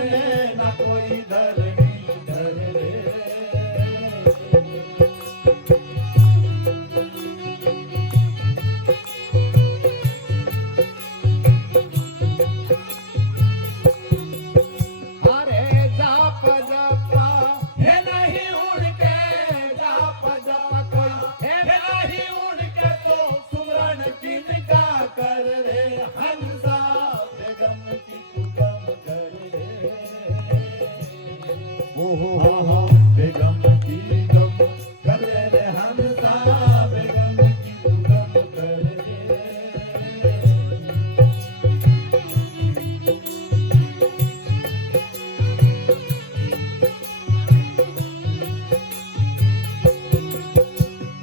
ना कोई धरनी धरे। अरे जाप जपा है नहीं उनके, जाप जपा कोई है नहीं उनके, तो सुमरन किनका कर रे हंसा बेगम की तू गम कर रे। ओहो बेगम की गम कर रे हंसा बेगम की तू गम कर रे।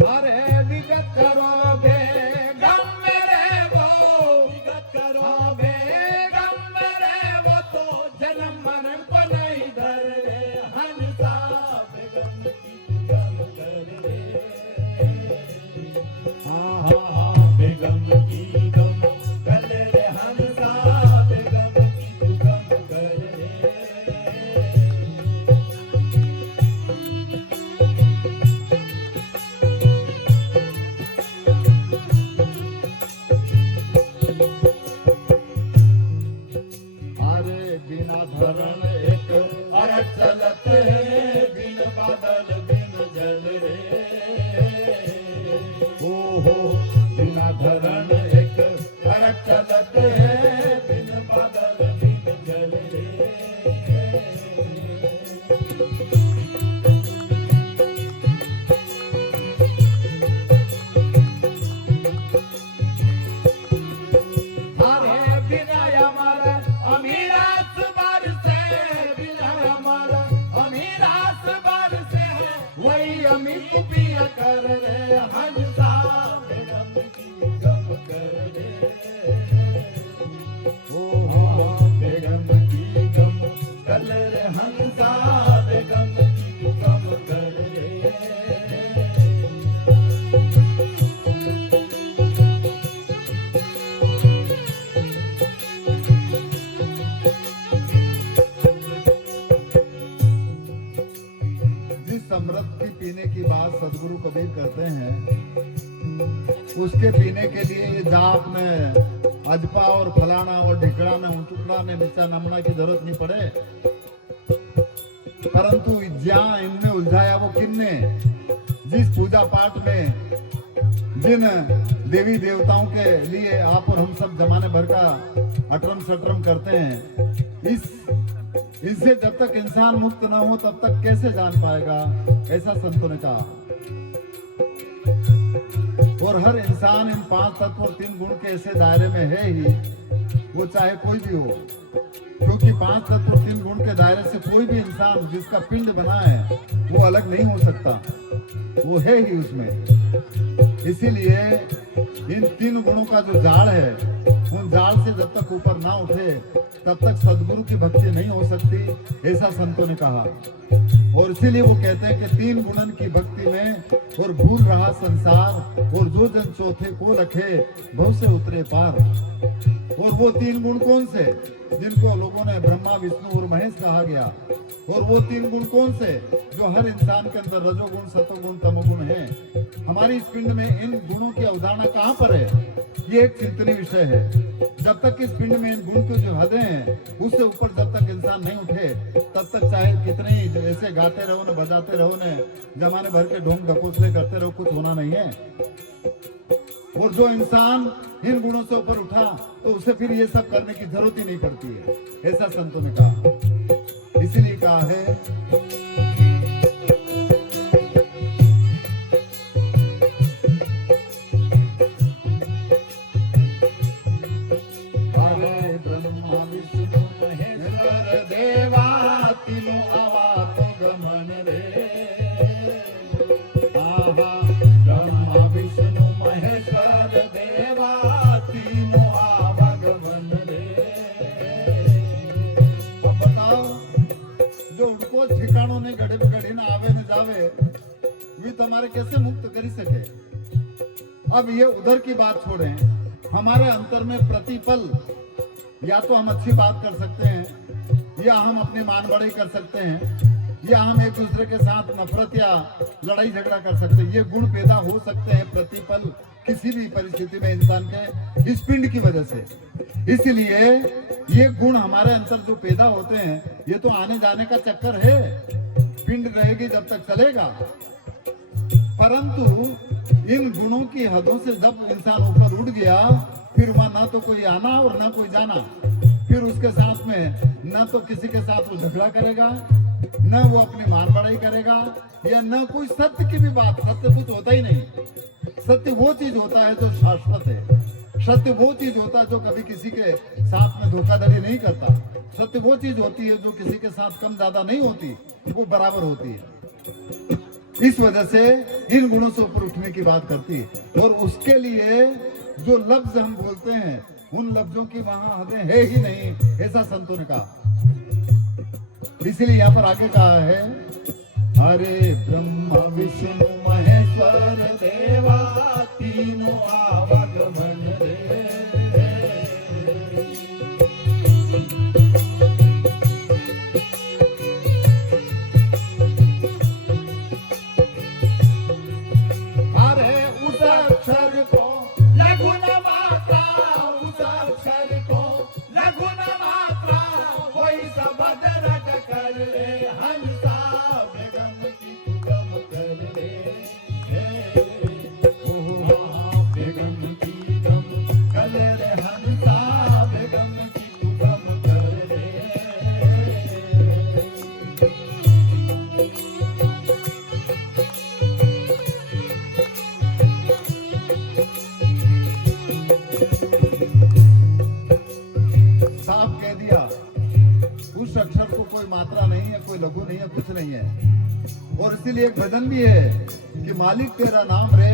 अरे विगत करोगे गम मेरे वो, विगत करोगे गम मेरे वो, तो जन्म मरण को नहीं धर रे हंसा बेगम की तू गम कर रे। हाँ बेगम की गम कर रे हंसा बेगम की तू गम कर रे। अरे बिना धरण एक अरट चलत है, बिन बादल बिन जल रे। ओहो बिना धरण एक अरट चलत है, बिन बादल बिन जल रे। अरे बिना हमारा अमीरास बार से, बिना हमारा अमीरास बार से, वही अमीर तू पिया कर रे हंसा बेगम की गम कर रे। ओ बेगम की गम कर रे हंसा बेगम की तू गम कर रे। जिस अमृत की पीने की बात सदगुरु कबीर करते हैं, उसके पीने के लिए ये जाप में अजपा और फलाना और ढिकड़ा में उचुकड़ा में नीचा नमना की जरूरत नहीं पड़े। परंतु जहाँ इनमें उलझाया वो किन्ने, जिस पूजा पाठ में जिन देवी देवताओं के लिए आप और हम सब जमाने भर का अटरम सटरम करते हैं, इससे जब तक इंसान मुक्त ना हो तब तक कैसे जान पाएगा, ऐसा संतों ने कहा। और हर इंसान इन 5 तत्व और 3 गुण के ऐसे दायरे में है ही, वो चाहे कोई भी हो, क्योंकि 5 तत्व और 3 गुण के दायरे से कोई भी इंसान जिसका पिंड बना है वो अलग नहीं हो सकता, वो है ही उसमें। इसीलिए इन 3 गुणों का जो जाल है, उन जाल से जब तक ऊपर ना उठे तब तक सदगुरु की भक्ति नहीं हो सकती, ऐसा संतों ने कहा। और इसीलिए वो कहते हैं कि 3 गुणन की भक्ति में और भूल रहा संसार, और जो जन चौथे को रखे भव से उतरे पार। और वो 3 गुण कौन से, जिनको लोगों ने ब्रह्मा विष्णु और महेश कहा गया। और वो 3 गुण कौन से, जो हर इंसान के अंदर रजोगुण सतोगुण तमोगुण है। हमारी इस पिंड में इन गुणों की अवधारणा कहाँ पर है, ये एक चिंतनीय विषय है। जब तक इस पिंड में इन गुण की जो हदें हैं, उससे ऊपर जब तक इंसान नहीं उठे, तब तक चाहे कितने ही ऐसे गाते रहो न बजाते रहो न जमाने भर के ढोंग ढकोसले करते रहो, कुछ होना नहीं है। और जो इंसान इन गुणों से ऊपर उठा तो उसे फिर ये सब करने की जरूरत ही नहीं पड़ती है, ऐसा संतों ने कहा। इसीलिए कहा है ब्रह्मा विष्णु महेश्वर देवा अब ये उधर की बात छोड़ें, हमारे अंतर में प्रतिपल या तो हम अच्छी बात कर सकते हैं, या हम अपनी मान बढ़ाई कर सकते हैं, या हम एक दूसरे के साथ नफरत या लड़ाई झगड़ा कर सकते हैं। ये गुण पैदा हो सकते हैं प्रतिपल किसी भी परिस्थिति में इंसान के इस पिंड की वजह से। इसलिए ये गुण हमारे अंदर जो पैदा होते हैं, ये तो आने जाने का चक्कर है, पिंड रहेगी जब तक चलेगा। परंतु इन गुणों की हदों से जब इंसान ऊपर उठ गया, फिर वहां ना तो कोई आना और ना कोई जाना। फिर उसके साथ में ना तो किसी के साथ वो झगड़ा करेगा, न वो अपनी मान बढ़ाई करेगा, या न कोई सत्य की भी बात। सत्य कुछ होता ही नहीं। सत्य वो चीज होता है जो शाश्वत है। सत्य वो चीज होता है जो कभी किसी के साथ में धोखाधड़ी नहीं करता। सत्य वो चीज होती है जो किसी के साथ कम ज्यादा नहीं होती, वो बराबर होती है। इस वजह से इन गुणों से ऊपर उठने की बात करती है। और उसके लिए जो लफ्ज हम बोलते हैं, उन लफ्जों की वहां हदें है ही नहीं, ऐसा संतों ने कहा। इसलिए यहाँ पर आगे कहा है, हरे ब्रह्म विष्णु महेश्वर देवा तीनों आवागमन रे। अरे उस अक्षर को लघु न मात्रा, उस अक्षर को लघु न मात्रा, कोई शब्द रट कर रे हंसा बेगम की तू गम कर रे। बेगम की गम कर रे हंसा, बेगम की तू गम कर रे। साफ कह दिया, उस अक्षर को कोई मात्रा नहीं है, कोई लघु नहीं है, कुछ नहीं है। और इसीलिए एक भजन भी है कि मालिक तेरा नाम रे,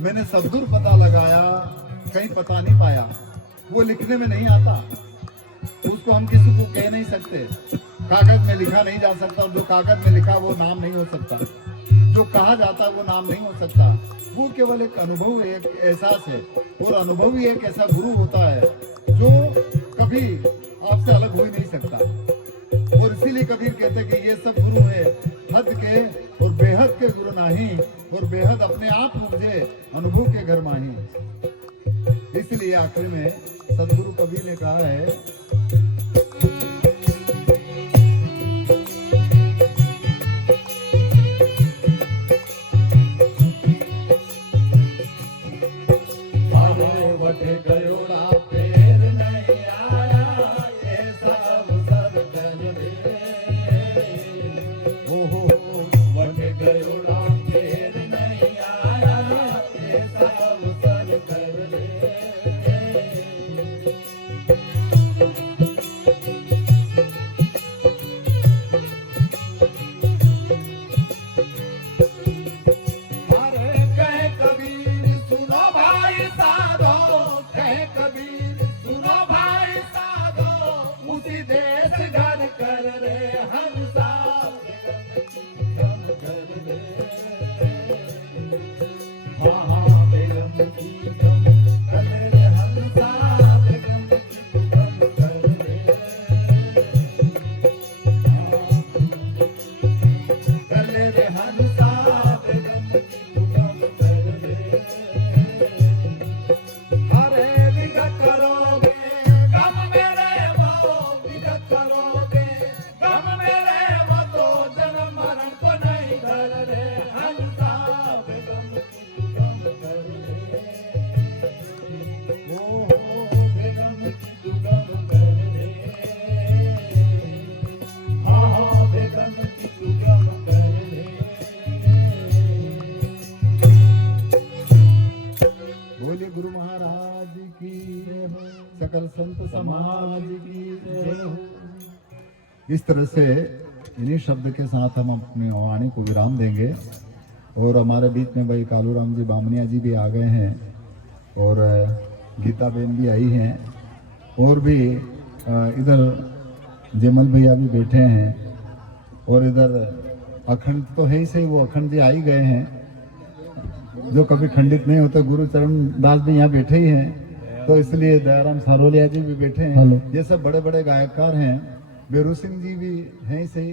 मैंने सब दूर पता लगाया, कहीं पता नहीं पाया। वो लिखने में नहीं आता, उसको हम किसी को कह नहीं सकते, कागज में लिखा नहीं जा सकता। और जो कागज में लिखा वो नाम नहीं हो सकता, जो कहा जाता है वो नाम नहीं हो सकता। वो केवल एक अनुभव है, एक एहसास है। और अनुभव ही एक ऐसा गुरु होता है जो कभी आपसे अलग हो ही नहीं सकता। और इसीलिए कबीर कहते कि ये सब गुरु है हद के और बेहद के गुरु नहीं, और बेहद अपने आप मुझे अनुभव के घर माही। इसलिए आखिर में सदगुरु कबीर ने कहा है, सकल संत समाज की जय हो। इस तरह से इन्हीं शब्द के साथ हम अपनी वाणी को विराम देंगे। और हमारे बीच में भाई कालूराम जी बामनिया जी भी आ गए हैं, और गीता बेन भी आई हैं, और भी इधर जमल भैया भी बैठे हैं, और इधर अखंड तो है ही सही, वो अखंड जी आ ही गए हैं। जो कभी खंडित नहीं होते। गुरु चरण दास भी यहाँ बैठे ही हैं, तो इसलिए दयाराम सरोलिया जी भी बैठे हैं। हेलो। ये सब बड़े बड़े गायककार हैं। बेरू सिंह जी भी हैं ही सही,